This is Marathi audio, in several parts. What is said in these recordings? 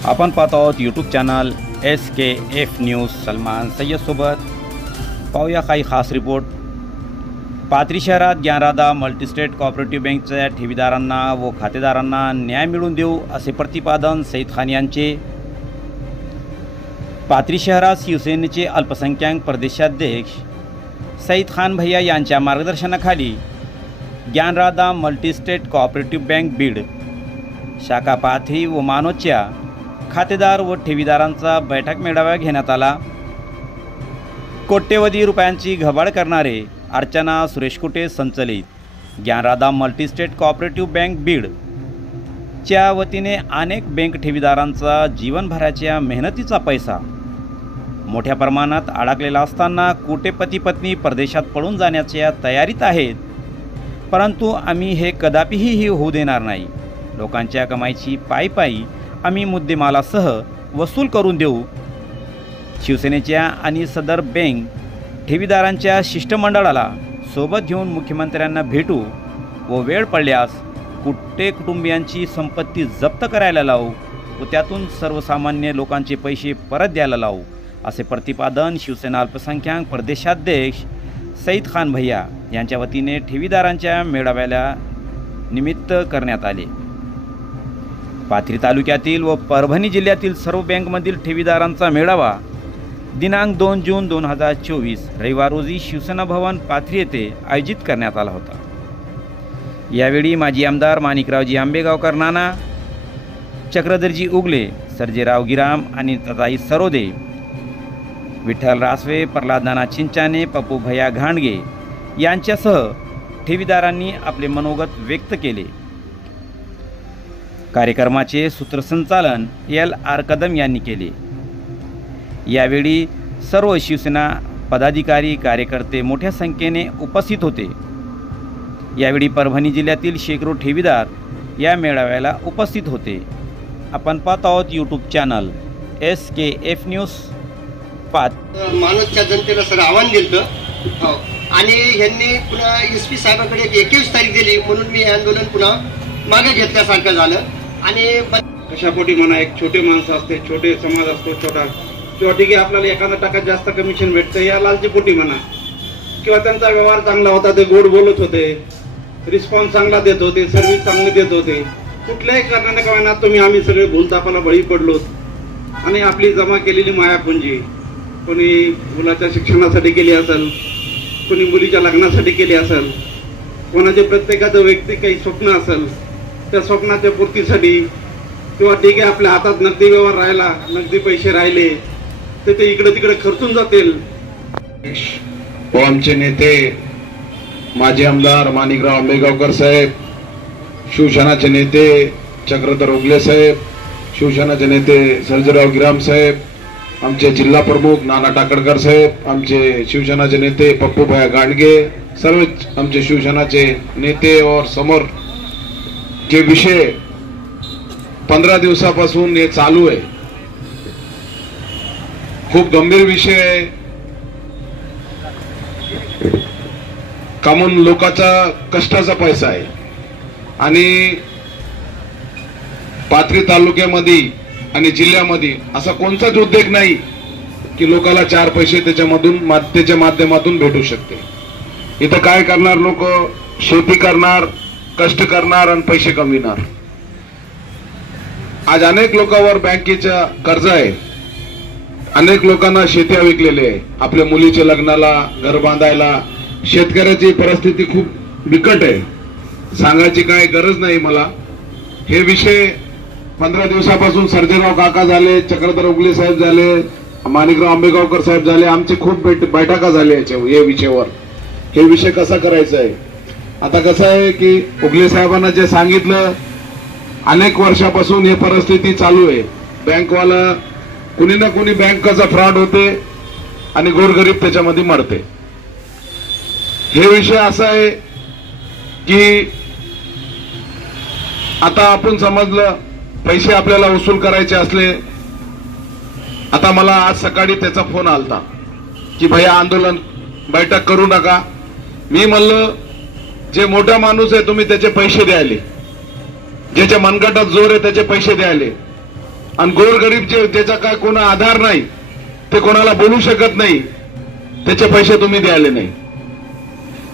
आपण पाहत आहोत YouTube channel SKF news. Salman सय्यदसोबत पाहूया काही खास रिपोर्ट। पाथरी शहरात ज्ञानराधा मल्टीस्टेट कोऑपरेटिव्ह बँकच्या ठेवीदारांना व खातेदारांना न्याय मिळवून देऊ असे प्रतिपादन सईद खान यांचे। पाथरी शहरात शिवसेनेचे अल्पसंख्याक प्रदेशाध्यक्ष सईद खान भैया यांच्या मार्गदर्शनाखाली Dnyanradha multi-state cooperative bank Beed शाखा पाथरी व मानोदच्या खातेदार व ठेवीदारांचा बैठक मेळावा घेण्यात आला। कोट्यवधी रुपयांची घबाड करणारे अर्चना सुरेश कुटे संचलित Dnyanradha multi-state cooperative bank Beed च्या वतीने अनेक बँक ठेवीदारांचा जीवनभराच्या मेहनतीचा पैसा मोठ्या प्रमाणात अडकलेला असताना कुटे पती पत्नी परदेशात पळून जाण्याच्या तयारीत आहेत, परंतु आम्ही हे कदापिही होऊ देणार नाही। लोकांच्या कमाईची पायी आम्ही मुद्देमालासह वसूल करून देऊ। शिवसेनेच्या आणि सदर बँक ठेवीदारांच्या शिष्टमंडळाला सोबत घेऊन मुख्यमंत्र्यांना भेटू व वेळ पडल्यास कुटे कुटुंबियांची संपत्ती जप्त करायला लावू व त्यातून सर्वसामान्य लोकांचे पैसे परत द्यायला लावू असे प्रतिपादन शिवसेना अल्पसंख्याक प्रदेशाध्यक्ष सईद खान भैया यांच्या वतीने ठेवीदारांच्या मेळाव्याला निमित्त करण्यात आले। पाथरी तालुक्यातील व परभणी जिल्ह्यातील सर्व बँकमधील ठेवीदारांचा मेळावा दिनांक 2 जून 2024 रविवार रोजी शिवसेना भवन पाथरी येथे आयोजित करण्यात आला होता। यावेळी माजी आमदार माणिकरावजी आंबेगावकर नाना, चक्रधरजी उगले, सर्जेराव गिराम आणि ताई सरोदे, विठ्ठल रासवे, प्रल्हाद नाना चिंचाने, पप्पू भैया घाणगे यांच्यासह ठेवीदारांनी आपले मनोगत व्यक्त केले। कार्यक्रमाचे सूत्रसंचालन LR कदम यांनी केले। यावेळी सर्व शिवसेना पदाधिकारी कार्यकर्ते मोठ्या संख्येने उपस्थित होते। यावेळी परभणी जिल्ह्यातील शेकडो ठेवीदार या मेळाव्याला उपस्थित होते। आपण पाहत आहोत यूट्यूब चॅनल SKF न्यूज। मानवच्या जनतेला सर आव्हान दिलं आणि ह्यांनी पुन्हा SP साहेबांकडे 21 तारीख दिली, म्हणून मी आंदोलन पुन्हा मागे घेतल्यासारखं झालं। आणि कशापोटी म्हणा, एक छोटे माणसं असते, छोटे समाज असतो छोटा, किंवा ठीक आहे आपल्याला एखादा टक्का जास्त कमिशन भेटतं या लालचीपोटी म्हणा, किंवा त्यांचा व्यवहार चांगला होता, ते गोड बोलत होते, रिस्पॉन्स चांगला देत होते, सर्व्हिस चांगली देत होते, कुठल्याही कारणाने का म्हणा तुम्ही आम्ही सगळे भूलतापाला बळी पडलो आणि आपली जमा केलेली मायापुंजी कोणी मुलाच्या शिक्षणासाठी केली असेल, कोणी मुलीच्या लग्नासाठी केली असेल, कोणाचे प्रत्येकाचं वैयक्तिक काही स्वप्न असेल त्या स्वप्नाच्या पूर्तीसाठी, किंवा ठीक आहे आपल्या हातात नगदी व्यवहार राहिला, नगदी पैसे राहिले तर ते इकडे तिकडे खर्चून जातील। आमचे नेते माजी आमदार माणिकराव आंबेगावकर साहेब, शिवसेनाचे नेते चक्रधर उगले साहेब, शिवसेनाचे नेते सर्जेराव गिराम साहेब, आमचे जिल्हा प्रमुख नाना टाकडकर साहेब, आमचे शिवसेनाचे नेते पप्पू भैया गांडगे, सर्व आमचे शिवसेनाचे नेते और समोर जे विषय 15 दिवसापासून हे चालू आहे, खूप गंभीर विषय आहे। कामून लोकांचा कष्टाचा पैसा आहे आणि पाथरी तालुक्यामध्ये आणि जिल्ह्यामध्ये असा कोणताच उद्योग नाही की लोकांना 4 पैसे त्याच्या माध्यमातून भेटू शकते। इथं काय करणार लोक, शेती करणार, कष्ट करणार आणि पैसे कमविणार। आज अनेक लोकांवर बँकेचा कर्ज आहे, अनेक लोकांना शेत्या विकलेले आहे, आपल्या मुलीच्या लग्नाला, घर बांधायला। शेतकऱ्याची परिस्थिती खूप बिकट आहे, सांगायची काय गरज नाही मला। हे विषय 15 दिवसापासून सर्जेराव काका झाले, चक्रधर उगले साहेब झाले, माणिकराव आंबेगावकर साहेब झाले, आमचे खूप बैठका झाल्या या विषयावर। हे विषय कसा करायचा आहे, आता कसं आहे की उगले साहेबांना जे सांगितलं, अनेक वर्षापासून ही परिस्थिती चालू आहे। बँकवाला कुणी ना कुणी बँकेचा फ्रॉड होते आणि गोरगरीब त्याच्यामध्ये मरते। हे विषय असा आहे की आता आपण समजलं पैसे आपल्याला वसूल करायचे असले, आता मला आज सकाळी त्याचा फोन आलता की भैया आंदोलन बैठक करू नका। मी म्हणलं जे मोठा माणूस आहे तुम्ही त्याचे पैसे द्यायले, ज्याच्या मनगटात जोर आहे त्याचे पैसे द्यायले, आणि गोरगरीब ज्याचा काय कोणा आधार नाही, ते कोणाला बोलू शकत नाही, त्याचे पैसे तुम्ही द्यायले नाही.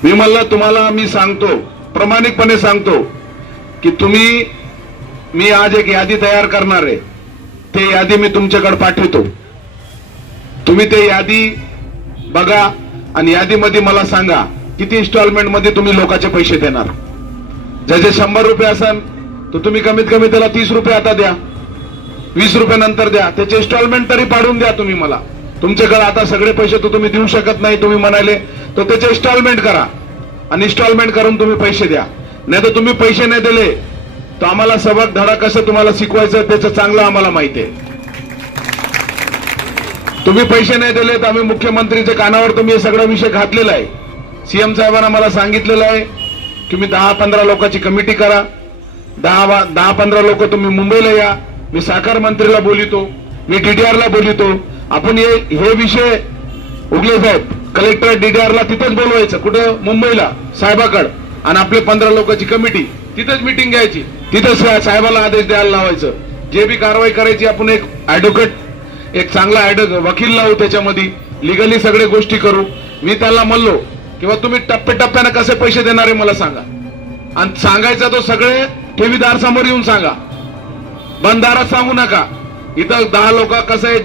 मी म्हणलं तुम्हाला मी सांगतो, प्रामाणिकपणे सांगतो की मी आज एक यादी तयार करणार आहे. ते यादी मी तुमच्याकडे पाठवतो. तुम्ही ते यादी बघा आणि यादीमध्ये मला सांगा किती इन्स्टॉलमेंट मध्ये तुम्ही लोकांचे पैसे देणार. ज्याचे 100 रुपये असेल तर तुम्ही कमीत कमी त्याला 30 रुपये आता द्या, 20 रुपये नंतर द्या. त्याचे इन्स्टॉलमेंट तरी पाडून द्या तुम्ही मला. तुमच्याकडे आता सगळे पैसे तर तुम्ही देऊ शकत नाही, तुम्ही म्हणाले, तर त्याचे इन्स्टॉलमेंट करा आणि इन्स्टॉलमेंट करून तुम्ही पैसे द्या. नाही तर तुम्ही पैसे नाही दिले तर आम्हाला सबक धडा कसं तुम्हाला शिकवायचं त्याचं चांगलं आम्हाला माहिती आहे. तुम्ही पैसे नाही दिले तर आम्ही मुख्यमंत्रीच्या कानावर तुम्ही हे सगळा विषय घातलेला आहे. सीएम साहेबांना मला सांगितलेलं आहे की मी 10-15 लोकांची कमिटी करा, 10-15 लोक तुम्ही मुंबईला या. मी साखर मंत्रीला बोलितो, मी डीडीआरला बोलितो. आपण हे विषय उगले साहेब कलेक्टर डीडीआरला तिथेच बोलवायचं, कुठं मुंबईला साहेबाकडे, आणि आपले 15 लोकांची कमिटी तिथेच मिटिंग घ्यायची, तिथेच साहेबाला आदेश द्यायला लावायचं. जे बी कारवाई करायची आपण एक ऍडव्होकेट, एक चांगला वकील लावू, त्याच्यामध्ये लिगली सगळे गोष्टी करू. मी त्याला म्हणलो किंवा तुम्ही टप्प्याटप्प्याने कसे पैसे देणार आहे मला सांगा, आणि सांगायचा तो सगळे ठेवीदार समोर येऊन सांगा, बंददारात सांगू नका. इथं 10 लोक कसं आहे,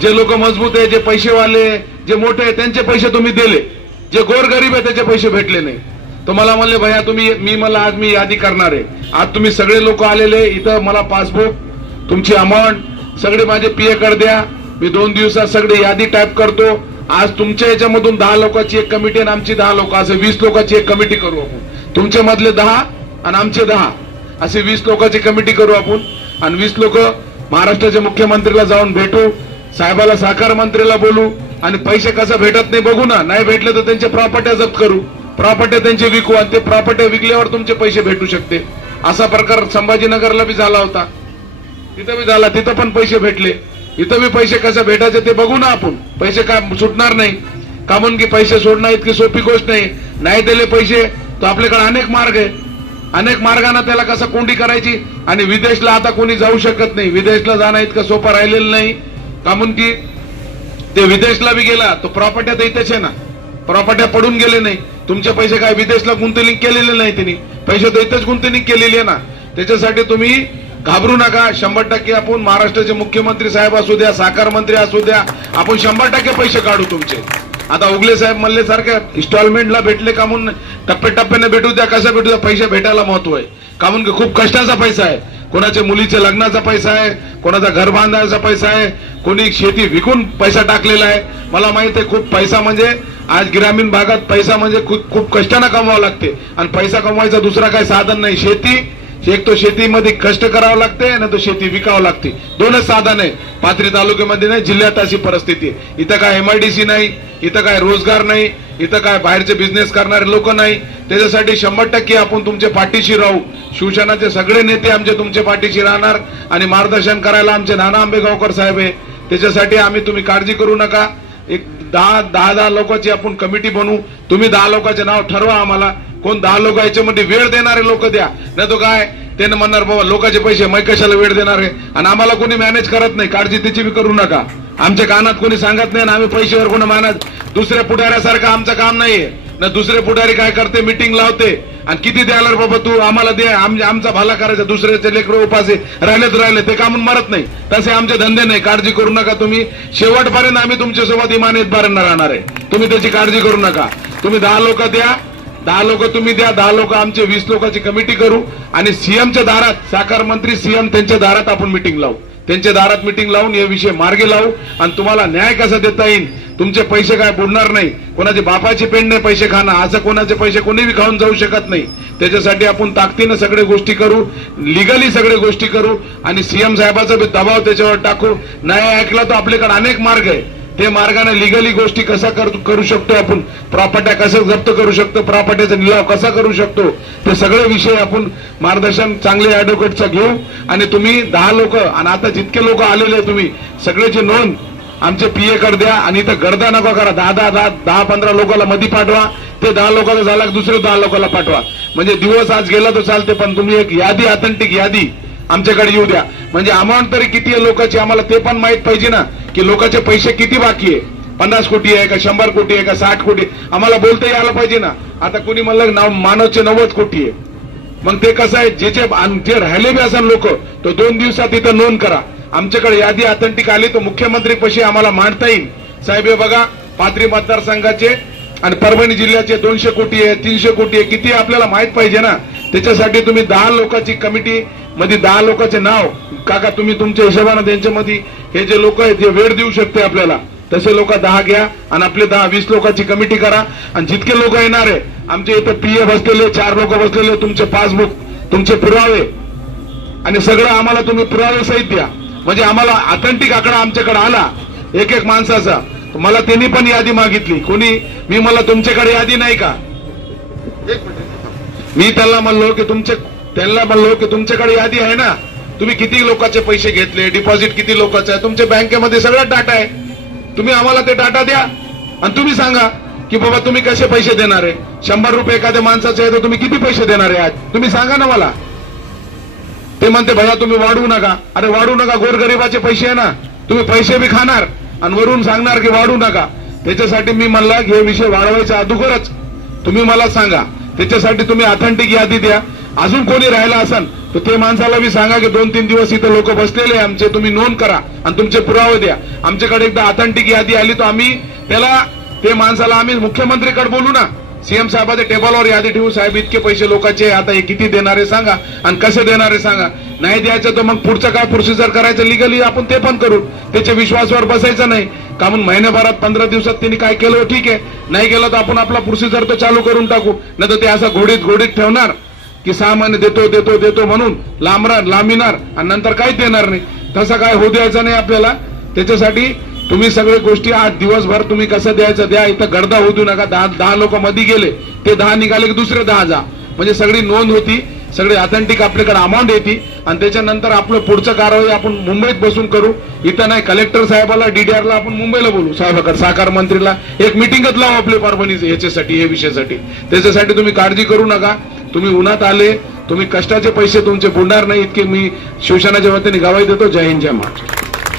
जे लोक मजबूत आहे, जे पैसेवाले, जे मोठे आहे त्यांचे पैसे तुम्ही दिले, जे गोरगरीब आहे त्याचे पैसे भेटले नाही. तर मला म्हणले भैया तुम्ही आज मी यादी करणार आहे. आज तुम्ही सगळे लोक आलेले इथं, मला पासबुक, तुमची अमाऊंट सगळे माझे पीए कडे द्या. मी 2 दिवसात सगळी यादी टाईप करतो. आज तुमच्या याच्यामधून 10 लोकांची एक कमिटी आणि आमची 10 लोक, असे 20 लोकांची एक कमिटी करू आपण. तुमच्या मधले 10 आणि आमचे 10 असे 20 लोकांची कमिटी करू आपण. आणि 20 लोक महाराष्ट्राच्या मुख्यमंत्रीला जाऊन भेटू, साहेबाला साखर मंत्रीला बोलू, आणि पैसे कसं भेटत नाही बघू ना. नाही भेटले तर त्यांचे प्रॉपर्ट्या जप्त करू, प्रॉपर्ट्या त्यांचे विकू, आणि ते प्रॉपर्ट्या विकल्यावर तुमचे पैसे भेटू शकते. असा प्रकार संभाजीनगरला बी झाला होता, तिथं बी झाला, तिथं पण पैसे भेटले. इथं बी पैसे कसे भेटायचे ते बघू ना आपण. पैसे काय सुटणार नाही का, म्हणून की पैसे सोडणं इतकी सोपी गोष्ट नाही. नाही दिले पैसे तर आपल्याकडे अनेक मार्ग आहे, अनेक मार्गाने त्याला कसं कोंडी करायची. आणि विदेशला आता कोणी जाऊ शकत नाही, विदेशला जाणं इतकं सोपं राहिलेलं नाही का, म्हणून की ते विदेशला बी गेला तो प्रॉपर्ट्या तर इथेच आहे ना, प्रॉपर्ट्या पडून गेले नाही. तुमचे पैसे काय विदेशला गुंतवणूक केलेले नाही, त्यांनी पैसे तर इथेच गुंतवणूक केलेली आहे ना. त्याच्यासाठी तुम्ही घाबरू नका. 100% आपण महाराष्ट्राचे मुख्यमंत्री साहेब असू द्या, साखर मंत्री असू द्या, आपण 100% पैसे काढू तुमचे. आता उगले साहेब म्हणले सारख्या इन्स्टॉलमेंटला भेटले का, म्हणून टप्प्याटप्प्याने भेटू द्या, कसं भेटू द्या, पैसे भेटायला महत्व आहे. का म्हणून की खूप कष्टाचा पैसा आहे. कोणाच्या मुलीच्या लग्नाचा पैसा आहे, कोणाचा घर बांधायचा पैसा आहे, कोणी शेती विकून पैसा टाकलेला आहे. मला माहित आहे खूप पैसा, म्हणजे आज ग्रामीण भागात पैसा म्हणजे खूप कष्टाने कमवावं लागते. आणि पैसा कमवायचा दुसरा काही साधन नाही. शेती, एक तो शेतीमध्ये कष्ट करावं लागते आणि तो शेती विकावं लागते. दोनच साधन आहे. पाथरी तालुक्यामध्ये नाही, जिल्ह्यात अशी परिस्थिती आहे. इथं काय MIDC नाही, इथं काय रोजगार नाही, इथं काय बाहेरचे बिझनेस करणारे लोक नाही. त्याच्यासाठी 100% आपण तुमच्या पाठीशी राहू. शिवसेनाचे सगळे नेते आमचे तुमच्या पाठीशी राहणार आणि मार्गदर्शन करायला आमचे नाना आंबेगावकर साहेब आहे. त्याच्यासाठी तुम्ही काळजी करू नका. एक 10 लोकांची आपण कमिटी बनवू. तुम्ही 10 लोकांचे नाव ठरवा. आम्हाला कोण 10 लोक याच्यामध्ये वेळ देणारे लोक द्या, नाही तो काय त्याने म्हणणार बाबा लोकांचे पैसे मै कशाला वेळ देणार आहे, आणि आम्हाला कोणी मॅनेज करत नाही. काळजी त्याची बी करू नका. आमच्या कानात कोणी सांगत नाही आणि आम्ही पैशावर कोणी मॅनेज, दुसऱ्या पुढाऱ्यासारखं आमचं काम नाहीये ना. दुसरे पुढारी काय करते, मिटिंग लावते आणि किती द्यायला बाबा तू आम्हाला दे, आमचा भला करायचा, दुसऱ्याचे लेकरं उपासे राहिले ते कामून मरत नाही. तसे आमचे धंदे नाही. काळजी करू नका तुम्ही. शेवटपर्यंत आम्ही तुमच्यासोबत इमानतदारांना राहणार आहे. तुम्ही त्याची काळजी करू नका. तुम्ही 10 लोक द्या, 10 लोक तुम्ही द्या, 10 लोक आमचे 20 लोकांची कमिटी करू. आणि सीएमच्या दारात, साखर मंत्री सीएम त्यांच्या दारात आपण मिटिंग लावू. त्यांच्या दारात मिटिंग लावून हे विषय मार्गी लावू आणि तुम्हाला न्याय कसा देता येईल. तुमचे पैसे काय बुडणार नाही. कोणाची बापाची पेंड नाही पैसे खाणं, असं कोणाचे पैसे कोणीही खाऊन जाऊ शकत नाही. त्याच्यासाठी आपण ताकदीनं सगळे गोष्टी करू, लिगली सगळे गोष्टी करू आणि सीएम साहेबाचा बी दबाव त्याच्यावर टाकू. नाही ऐकला तर आपल्याकडे अनेक मार्ग आहे. ते मार्गाने लिगली गोष्टी कसा करू शकतो आपण, प्रॉपर्ट्या कसं जप्त करू शकतो, प्रॉपर्टीचा निलाव कसा करू शकतो, ते सगळे विषय आपण मार्गदर्शन चांगले ऍडव्होकेटचं घेऊ. आणि तुम्ही 10 लोक, आणि आता जितके लोक आलेले तुम्ही सगळ्याची नोंद आमचे पीए कडे द्या. आणि इथं गर्दा नका करा. 10-15 लोकांना मध्ये पाठवा. ते 10 लोकांना झाला दुसरे 10 लोकांना पाठवा. म्हणजे दिवस आज गेला तर चालते, पण तुम्ही एक यादी, ऑथेंटिक यादी आमच्याकडे येऊ द्या. म्हणजे अमाऊंट तरी किती आहे लोकांची आम्हाला ते पण माहित पाहिजे ना, की लोकांचे पैसे किती बाकी आहे. 50 कोटी आहे का 100 कोटी आहे का 60 कोटी, आम्हाला बोलता यायला पाहिजे ना. आता कोणी म्हणलं मानवचे 90 कोटी आहे, मग ते कसं आहे, जे राहिले बी असेल लोक तो 2 दिवसात इथं नोंद करा. आमच्याकडे यादी ऑथेंटिक आली तर मुख्यमंत्री पशी आम्हाला मांडता येईल. साहेब हे बघा, पाथरी मतदारसंघाचे आणि परभणी जिल्ह्याचे 200 कोटी आहे, 300 कोटी आहे, किती आपल्याला माहित पाहिजे ना. त्याच्यासाठी तुम्ही 10 लोकांची कमिटी मध्ये 10 लोकांचे नाव काका तुम्ही तुमच्या हिशोबाने त्यांच्यामध्ये हे जे लोक आहेत जे वेळ देऊ शकते आपल्याला तसे लोक 10 घ्या आणि आपले 10-20 लोकांची कमिटी करा. आणि जितके लोक येणार आहे आमचे इथं पीए बसलेले 4 लोक बसलेले, तुमचे पासबुक तुमचे पुरावे आणि सगळं आम्हाला तुम्ही पुरावे सहित द्या. म्हणजे आम्हाला ऑथेंटिक आकडा आमच्याकडे आला एक माणसाचा. मला त्यांनी पण यादी मागितली कोणी, मी मला तुमच्याकडे यादी नाही का, मी त्यांना म्हणलो की तुमच्याकडे यादी आहे ना, तुम्ही किती लोकांचे पैसे घेतले, डिपॉझिट किती लोकांचं आहे, तुमच्या बँकेमध्ये सगळा डाटा आहे, तुम्ही आम्हाला ते डाटा द्या आणि तुम्ही सांगा की बाबा तुम्ही कसे पैसे देणार आहे. 100 रुपये एखाद्या माणसाचे आहे तर तुम्ही किती पैसे देणार आहे आज, तुम्ही सांगा ना मला. ते म्हणते भैया तुम्ही वाढवू नका. अरे वाढवू नका, गोरगरिबाचे पैसे आहे ना, तुम्ही पैसे बी खाणार आणि वरून सांगणार की वाढू नका. त्याच्यासाठी मी म्हणला हे विषय वाढवायचा अगोदरच तुम्ही मला सांगा. त्याच्यासाठी तुम्ही ऑथेंटिक यादी द्या. अजून कोणी राहिला असेल तर ते माणसाला बी सांगा की 2-3 दिवस इथं लोक बसलेले आमचे, तुम्ही नोंद करा आणि तुमचे पुरावे द्या. आमच्याकडे एकदा ऑथेंटिक यादी आली तर आम्ही ते माणसाला आम्ही मुख्यमंत्रीकडे बोलू ना, सीएम साहेबाच्या टेबलवर यादी ठेवू, साहेब इतके पैसे लोकांचे आता हे किती देणारे सांगा आणि कसे देणारे सांगा. नाही द्यायचं तर मग पुढचं काय प्रोसिजर करायचं लिगली आपण ते पण करू. त्याच्या विश्वासावर बसायचं नाही का. म्हणून महिन्याभरात 15 दिवसात त्यांनी काय केलं ठीक आहे, नाही केलं तर आपण आपला प्रोसिजर तो चालू करून टाकू. नाही तर ते असं घोडीत ठेवणार की 6 महिने देतो म्हणून लांबिणार आणि नंतर काहीच देणार नाही. तसं काय होऊ द्यायचं नाही आपल्याला. त्याच्यासाठी तुम्ही सगळे गोष्टी आज दिवसभर तुम्ही कसं द्यायचं द्या. इथं गर्दा होऊ देऊ नका. 10 लोक मध्ये गेले ते 10 निघाले की दुसरे 10 जा. म्हणजे सगळी नोंद होती, सगळी ऑथेंटिक आपल्याकडे अमाऊंट येते आणि त्याच्यानंतर आपलं पुढचं कारवाई आपण मुंबईत बसून करू. इथं नाही, कलेक्टर साहेबाला DDRला आपण मुंबईला बोलू, साहेबाकडे सहकार मंत्रीला एक मिटिंगच लावू आपल्या परभणी याच्यासाठी, हे विषयासाठी. त्याच्यासाठी तुम्ही काळजी करू नका. तुम्ही उन्हात आले, तुम्ही कष्टाचे पैसे तुमचे बुडणार नाही इतके मी शिवसेनेच्या वतीने गवाही देतो. जय हिंद, जय महाराष्ट्र.